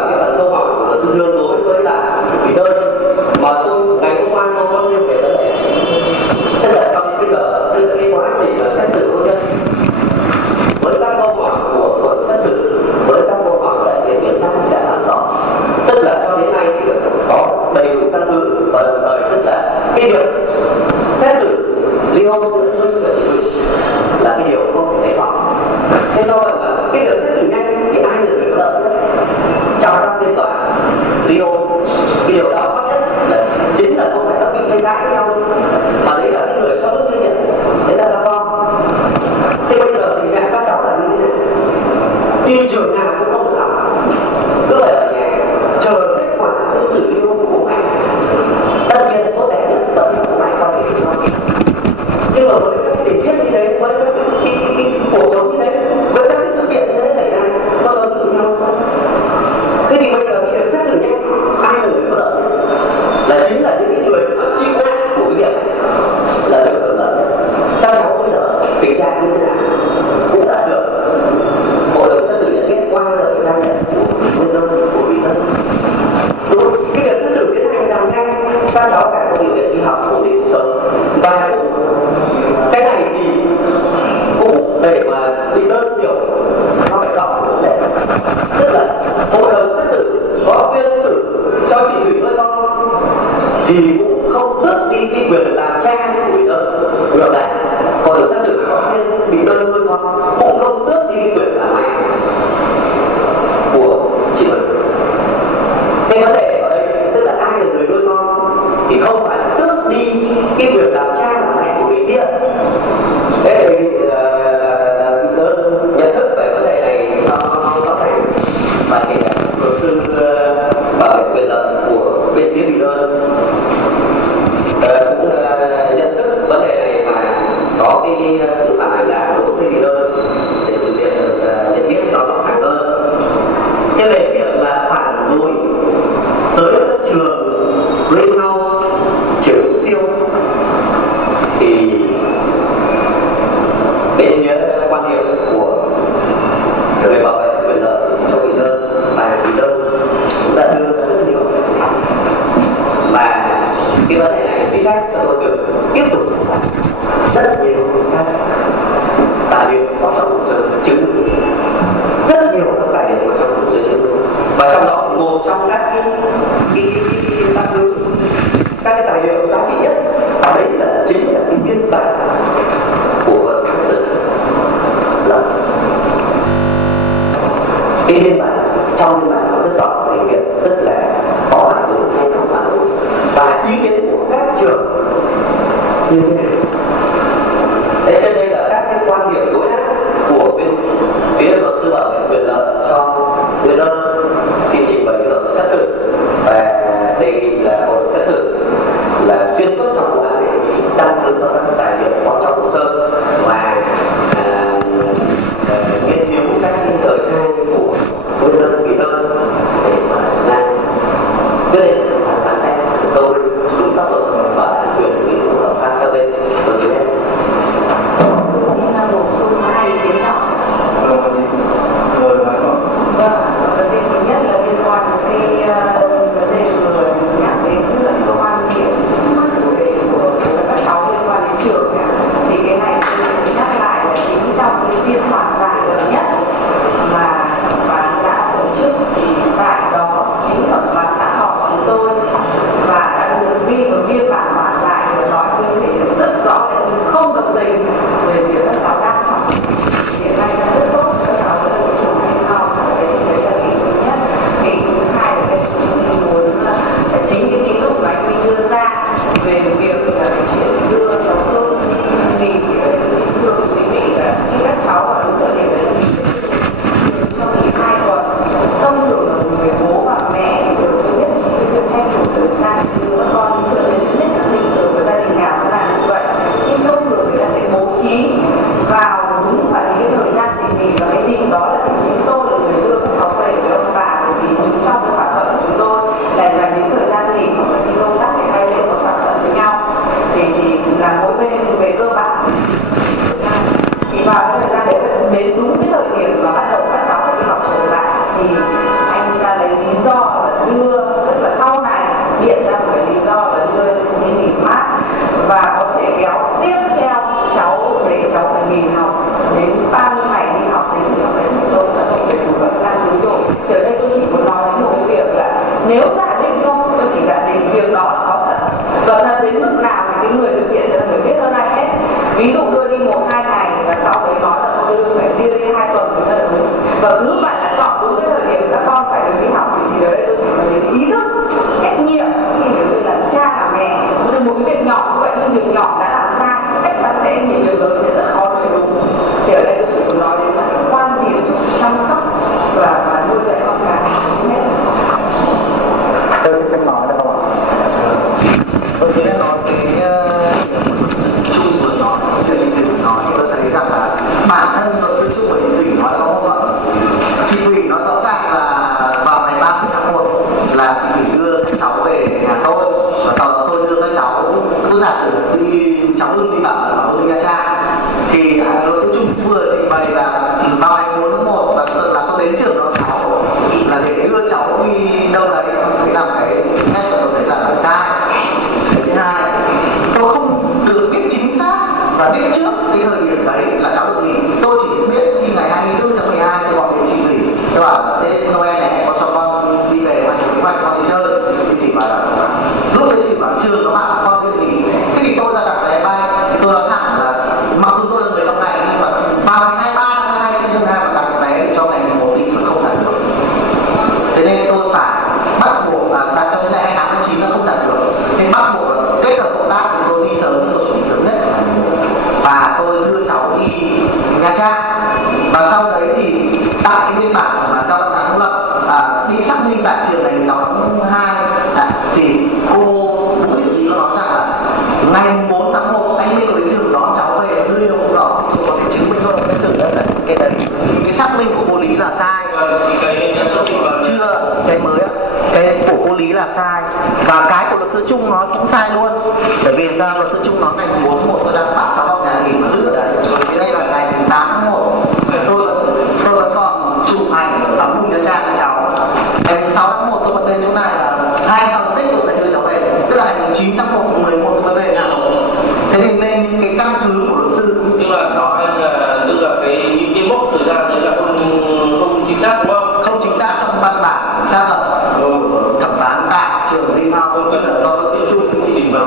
vào cái phần câu hỏi của luật sư Dương đối với lại bị đơn mà tôi ngày hôm qua tôi có liên hệ tới, tức là trong cái giờ tức là cái quá trình xét xử hôn nhân với các câu hỏi của luật xét xử, với các câu hỏi của đại diện viện sát đã làm rõ, tức là cho đến nay thì có đầy đủ căn cứ và đồng thời tức là cái việc xét xử ly hôn giữa Hưng và chị Quỳnh là cái điều không thể tránh khỏi. Thế do vậy là cái việc xét xử nhanh thì ai là người có lợi nhất trong các phiên tòa ly hôn, cái điều đau xót nhất là chính là không phải các vị tranh cãi với nhau, mà đấy là cái người cho đức ghi nhận, đấy là các con. Thế bây giờ tình trạng các cháu là như thế này, đi trường nào cũng không được học, cứ phải ở nhà chờ kết quả ứng xử ly hôn của bố mẹ. Tất nhiên là tốt đẹp nhất vẫn là bố mẹ con thể hiện thôi. Nhưng mà với các cái tình tiết như thế, với các cái cuộc sống như thế, với các cái sự kiện như thế xảy ra, có sống tự nhau không? Thế thì bây giờ cái việc xét xử nhanh, ai là người có lợi nhất? Là chính là những cái người mà chịu nạn của cái việc này là được hưởng lợi nhất. Các cháu bây giờ tình trạng như thế nào cũng đã được hội đồng xét xử nhận biết qua lời khai nhận của nguyên đơn, của bị thân. Đúng không? Cái việc xét xử tiến hành càng nhanh, các cháu càng có điều kiện đi học, ổn định cuộc sống. Và cũng cái này thì cũng để mà bị đơn hiểu nó phải rõ vấn đề, tức là hội đồng xét xử có tuyên xử cho chị Thủy nuôi con thì cũng không tước đi cái quyền làm cha của bị đơn. Ngược lại, hội đồng xét xử có tuyên bị đơn nuôi con cũng không tước đi cái quyền làm mẹ của chị Thủy. Cái vấn đề ở đây tức là ai là người nuôi con thì không phải là tước đi cái quyền làm cha làm mẹ của người kia. Thế thì nhận thức về vấn đề này nó có thể và kể cả luật sư bảo vệ quyền lợi của bên phía bị đơn cũng nhận thức vấn đề này và có cái sự phản ảnh là đối với bị đơn để sự nhận biết nó rõ ràng hơn. Thế về việc là phản đối tới trường Greenhouse Triệu Siêu thì bên phía quan điểm của người bảo vệ quyền lợi cho bị đơn và bị đơn cũng đã đưa ra rất nhiều và cái vấn đề này xin phép cho tôi được tiếp tục rất nhiều các tài liệu có trong hồ sơ chứng minh, rất nhiều các tài liệu có trong hồ sơ chứng minh, và trong đó một trong các cái tài liệu giá trị nhất ở đấy là chính là cái biên bản của luật hình sự. Cái biên bản trong biên bản nó rất rõ về việc tức là có phản đối hay không phản đối và ý kiến của các trường như thế nào. Thế trên đây là các cái quan điểm đối đáp của bên phía luật sư bảo vệ quyền lợi cho người đơn xin trình bày với luật xét xử và đề nghị là hội xét xử là xuyên suốt trong vụ án này chỉ căn cứ vào các tài liệu có trong hồ sơ và nghiên cứu các lời khai của minh tại trường này 6 tháng 2 thì cô Vũ Thị Lý có nói rằng là ngày 4 tháng 1 anh Minh có đến trường đón cháu về đưa đâu cũng rõ thì có thể chứng minh thôi. Cái tưởng đấy là cái đấy, cái xác minh của cô Lý là sai. Chưa, cái mới cái của cô Lý là sai và cái của luật sư Trung nó cũng sai luôn. Bởi vì ra luật sư Trung nói ngày 4 tháng 1 tôi đang bắt cháu vào nhà nghỉ mà giữ ở đấy. Thì đây là ngày 8 tháng 1 tôi vẫn còn chụp ảnh ở tấm Bùi Nha Trang với cháu. Ngày 6 tháng 1 tôi vẫn đến chỗ này là 2 tháng tích tôi lại đưa cháu về. Tức là ngày 9 tháng 1 11 tôi mới về nào. Thế thì nên cái căn cứ của luật sư cũng nhưng mà nói là tức là cái mốc thời gian đấy là không chính xác đúng không? không chính xác trong văn bản xác lập thẩm phán tại trường Green House, tức là do luật sư Trung Thì mà